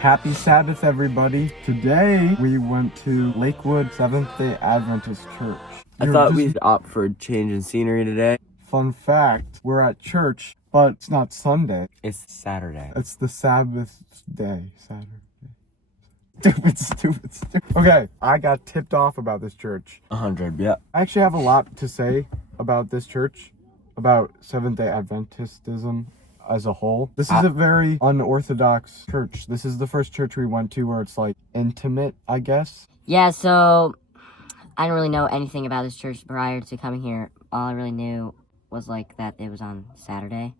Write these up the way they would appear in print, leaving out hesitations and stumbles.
Happy Sabbath, everybody. Today, we went to Lakewood Seventh-Day Adventist Church. I thought we'd opt for a change in scenery today. Fun fact, we're at church, but it's not Sunday. It's Saturday. It's the Sabbath day. Saturday. Stupid. Okay, I got tipped off about this church. 100, yeah. I actually have a lot to say about this church, about Seventh-Day Adventistism as a whole. This is a very unorthodox church. This is the first church we went to where it's like intimate, I guess. Yeah, so I didn't really know anything about this church prior to coming here. All I really knew was like that it was on Saturday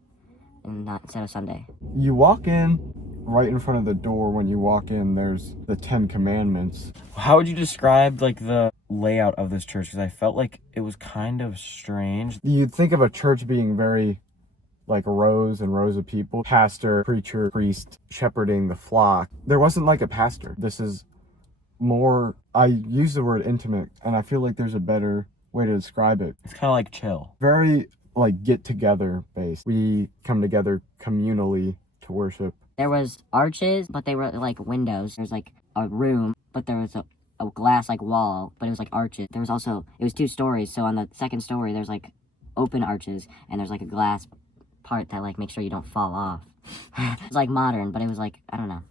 and not instead of Sunday. You walk in, right in front of the door when you walk in, there's the 10 Commandments. How would you describe like the layout of this church? Because I felt like it was kind of strange. You'd think of a church being very like rows and rows of people. Pastor, preacher, priest, shepherding the flock. There wasn't like a pastor. This is more, I use the word intimate, and I feel like there's a better way to describe it. It's kind of like chill. Very like get together based. We come together communally to worship. There was arches, but they were like windows. There was like a room, but there was a glass like wall, but it was like arches. There was also, it was 2 stories, so on the second story there's like open arches, and there's like a glass part that like makes sure you don't fall off. It's like modern, but it was like, I don't know.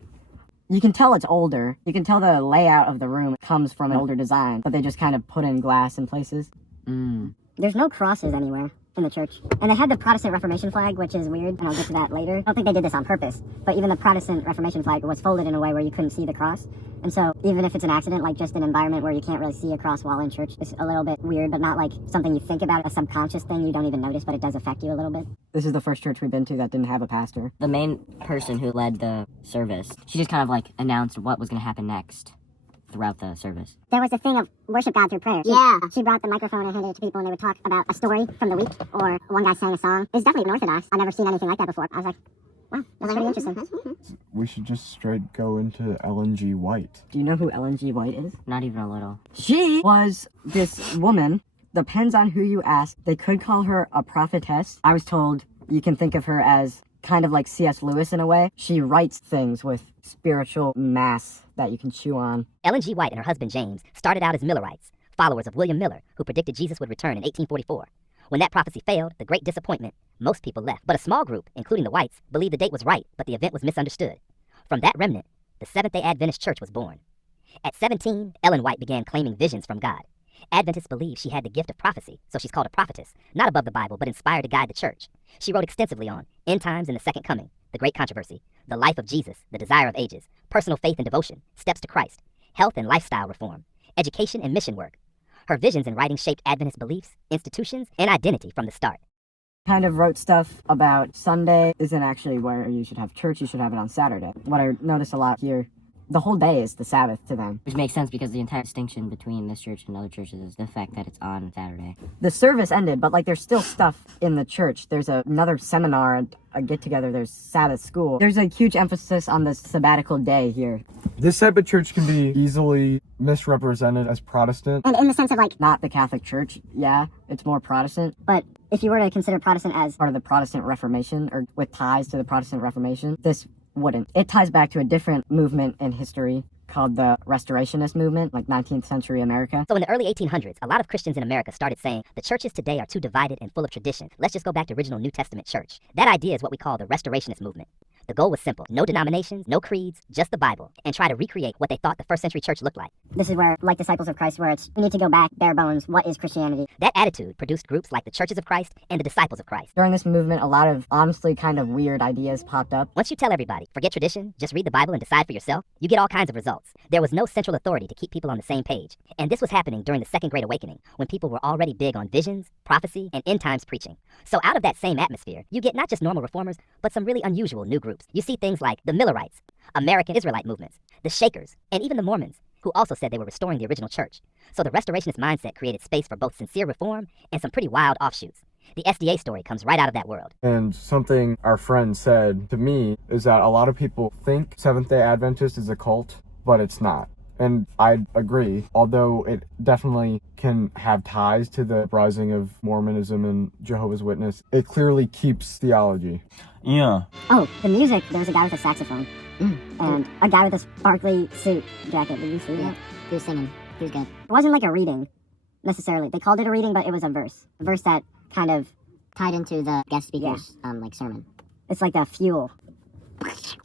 You can tell it's older. You can tell the layout of the room comes from an older design, but they just kind of put in glass in places. There's no crosses anywhere in the church. And they had the Protestant Reformation flag, which is weird, and I'll get to that later. I don't think they did this on purpose, but even the Protestant Reformation flag was folded in a way where you couldn't see the cross. And so even if it's an accident, like just an environment where you can't really see a cross wall in church, it's a little bit weird, but not like something you think about, a subconscious thing you don't even notice, but it does affect you a little bit. This is the first church we've been to that didn't have a pastor. The main person who led the service, she just kind of like announced what was going to happen next throughout the service. There was the thing of worship God through prayer. Yeah. She brought the microphone and handed it to people, and they would talk about a story from the week, or one guy sang a song. It's definitely unorthodox. I've never seen anything like that before. I was like, wow, that's pretty interesting. We should just straight go into Ellen G. White. Do you know who Ellen G. White is? Not even a little. She was this woman. Depends on who you ask. They could call her a prophetess. I was told you can think of her as kind of like C.S. Lewis in a way. She writes things with spiritual mass that you can chew on. Ellen G. White and her husband James started out as Millerites, followers of William Miller, who predicted Jesus would return in 1844. When that prophecy failed, the great disappointment, most people left. But a small group, including the Whites, believed the date was right, but the event was misunderstood. From that remnant, the Seventh-Day Adventist Church was born. At 17, Ellen White began claiming visions from God. Adventists believed she had the gift of prophecy, so she's called a prophetess, not above the Bible, but inspired to guide the church. She wrote extensively on end times and the second coming, the great controversy, the life of Jesus, the desire of ages, personal faith and devotion, steps to Christ, health and lifestyle reform, education and mission work. Her visions and writings shaped Adventist beliefs, institutions, and identity from the start. Kind of wrote stuff about Sunday isn't actually where you should have church. You should have it on Saturday. What I notice a lot here, the whole day is the Sabbath to them. Which makes sense because the entire distinction between this church and other churches is the fact that it's on Saturday. The service ended, but like there's still stuff in the church. There's another seminar, a get-together, there's Sabbath school. There's a huge emphasis on the sabbatical day here. This type of church can be easily misrepresented as Protestant. And in the sense of like, Not the Catholic Church, yeah, it's more Protestant. but if you were to consider Protestant as Part of the Protestant Reformation, or with ties to the Protestant Reformation, this wouldn't. It ties back to a different movement in history called the Restorationist movement, like 19th century America. So in the early 1800s, a lot of Christians in America started saying, the churches today are too divided and full of tradition. Let's just go back to original New Testament church. That idea is what we call the Restorationist movement. The goal was simple. No denominations, no creeds, just the Bible, and try to recreate what they thought the first century church looked like. this is where, like Disciples of Christ, where it's, we need to go back, bare bones, what is Christianity? That attitude produced groups like the Churches of Christ and the Disciples of Christ. During this movement, a lot of honestly kind of weird ideas popped up. Once you tell everybody, forget tradition, just read the Bible and decide for yourself, you get all kinds of results. There was no central authority to keep people on the same page. And this was happening during the Second Great Awakening, when people were already big on visions, prophecy, and end times preaching. So out of that same atmosphere, you get not just normal reformers, but some really unusual new groups. You see things like the Millerites, American Israelite movements, the Shakers, and even the Mormons, who also said they were restoring the original church. So the Restorationist mindset created space for both sincere reform and some pretty wild offshoots. The SDA story comes right out of that world. And something our friend said to me is that a lot of people think Seventh-Day Adventist is a cult, but it's not. And I agree, although it definitely can have ties to the rising of Mormonism and Jehovah's Witness, it clearly keeps theology. Yeah. Oh, the music, there was a guy with a saxophone. and a guy with a sparkly suit jacket. Did you see that? He was singing. He was good. It wasn't like a reading, necessarily. They called it a reading, but it was a verse. A verse that kind of Tied into the guest speaker's like sermon. it's like the fuel.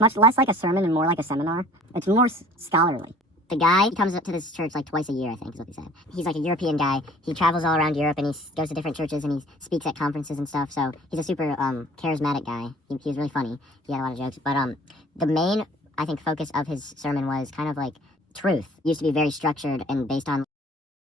Much less like a sermon and more like a seminar. It's more scholarly. The guy comes up to this church like twice a year, I think is what he said. He's like a European guy. He travels all around Europe and he goes to different churches and he speaks at conferences and stuff. So he's a super charismatic guy. He was really funny. He had a lot of jokes. But the main, I think, focus of his sermon was kind of like truth. It used to be very structured and based on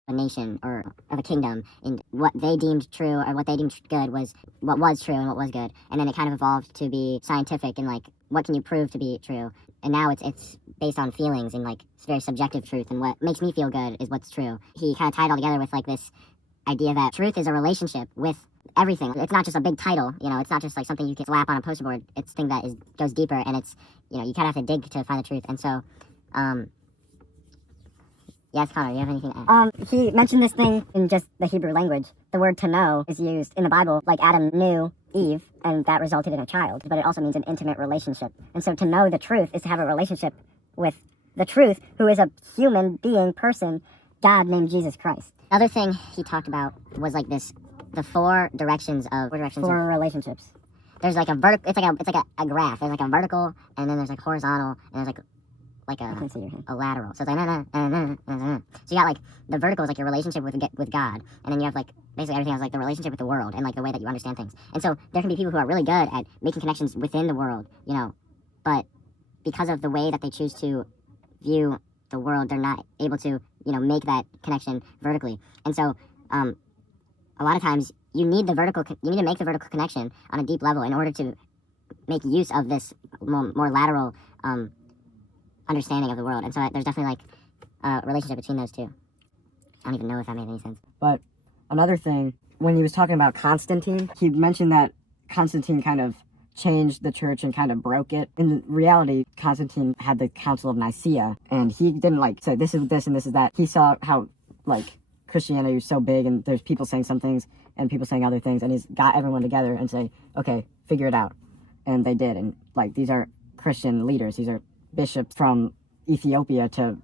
a nation or of a kingdom, and what they deemed true or what they deemed good was what was true and what was good. And then it kind of evolved to be scientific and like what can you prove to be true. And now it's based on feelings and like it's very subjective truth, and what makes me feel good is what's true. He kind of tied it all together with like this idea that truth is a relationship with everything. It's not just a big title, you know, it's not just like something you can slap on a poster board. It's a thing that goes deeper, and it's, you know, you kind of have to dig to find the truth. And so yes, Connor, you have anything to add? He mentioned this thing in just the Hebrew language. The word to know is used in the Bible, like Adam knew Eve, and that resulted in a child. But it also means an intimate relationship. And so to know the truth is to have a relationship with the truth, who is a human being, person, God named Jesus Christ. Another thing he talked about was like the four directions of For relationships. There's like a vertical. It's like a graph. There's like a vertical, and then there's like horizontal, and there's like I can see your hand. a lateral. So it's like So you got like the vertical is like your relationship with God, and then you have like basically everything else, like the relationship with the world and like the way that you understand things. And so there can be people who are really good at making connections within the world, you know, but because of the way that they choose to view the world, they're not able to, you know, make that connection vertically. And so a lot of times you need to make the vertical connection on a deep level in order to make use of this more lateral understanding of the world. And so there's definitely like a relationship between those two. I don't even know if that made any sense. But another thing, when he was talking about Constantine, he mentioned that Constantine kind of changed the church and kind of broke it. In reality, Constantine had the Council of Nicaea, and he didn't like say this is this and this is that. He saw how like Christianity was so big, and there's people saying some things and people saying other things, and he's got everyone together and say, okay, figure it out. And they did. And like, these are Christian leaders. These are bishops from Ethiopia to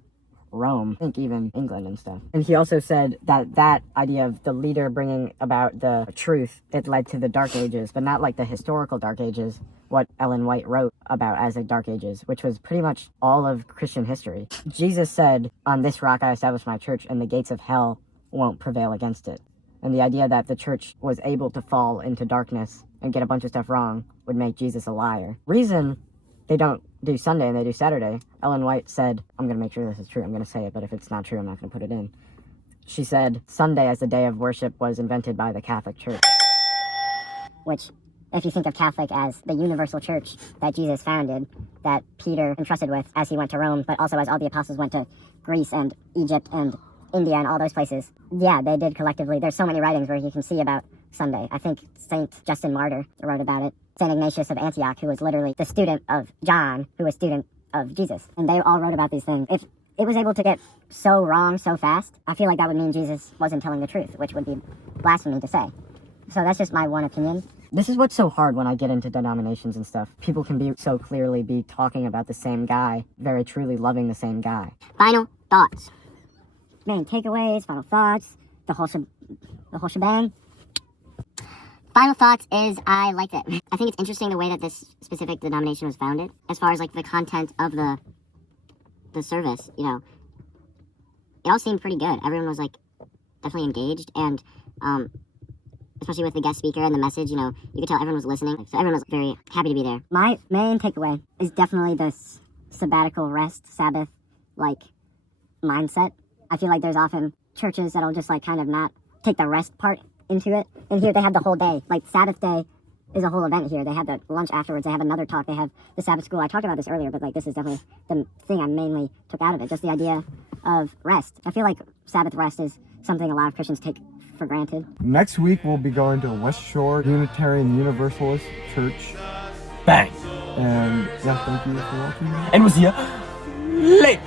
Rome, I think even England and stuff. And he also said that idea of the leader bringing about the truth, it led to the Dark Ages, but not like the historical Dark Ages, what Ellen White wrote about as the Dark Ages, which was pretty much all of Christian history. Jesus said, on this rock I establish my church, and the gates of hell won't prevail against it. And the idea that the church was able to fall into darkness and get a bunch of stuff wrong would make Jesus a liar. Reason they don't do Sunday and they do Saturday, Ellen White said, I'm going to make sure this is true, I'm going to say it, but if it's not true, I'm not going to put it in. She said, Sunday as the day of worship was invented by the Catholic Church. Which, if you think of Catholic as the universal church that Jesus founded, that Peter entrusted with as he went to Rome, but also as all the apostles went to Greece and Egypt and India and all those places. Yeah, they did collectively. There's so many writings where you can see about Sunday. I think Saint Justin Martyr wrote about it. St. Ignatius of Antioch, who was literally the student of John, who was student of Jesus. And they all wrote about these things. If it was able to get so wrong so fast, I feel like that would mean Jesus wasn't telling the truth, which would be blasphemy to say. So that's just my one opinion. This is what's so hard when I get into denominations and stuff. People can be so clearly be talking about the same guy, very truly loving the same guy. Final thoughts. Main takeaways, final thoughts, the whole shebang. Final thoughts is I liked it. I think it's interesting the way that this specific denomination was founded. As far as like the content of the service, you know, it all seemed pretty good. Everyone was like definitely engaged, and especially with the guest speaker and the message, you know, you could tell everyone was listening. So everyone was very happy to be there. My main takeaway is definitely this sabbatical rest, Sabbath, like mindset. I feel like there's often churches that'll just like kind of not take the rest part into it. And here they have the whole day. Like Sabbath day is a whole event here. They have the lunch afterwards. They have another talk. They have the Sabbath school. I talked about this earlier, but like this is definitely the thing I mainly took out of it. Just the idea of rest. I feel like Sabbath rest is something a lot of Christians take for granted. Next week, we'll be going to West Shore Unitarian Universalist Church. Bang! And yeah, thank you for watching. And we'll see ya later.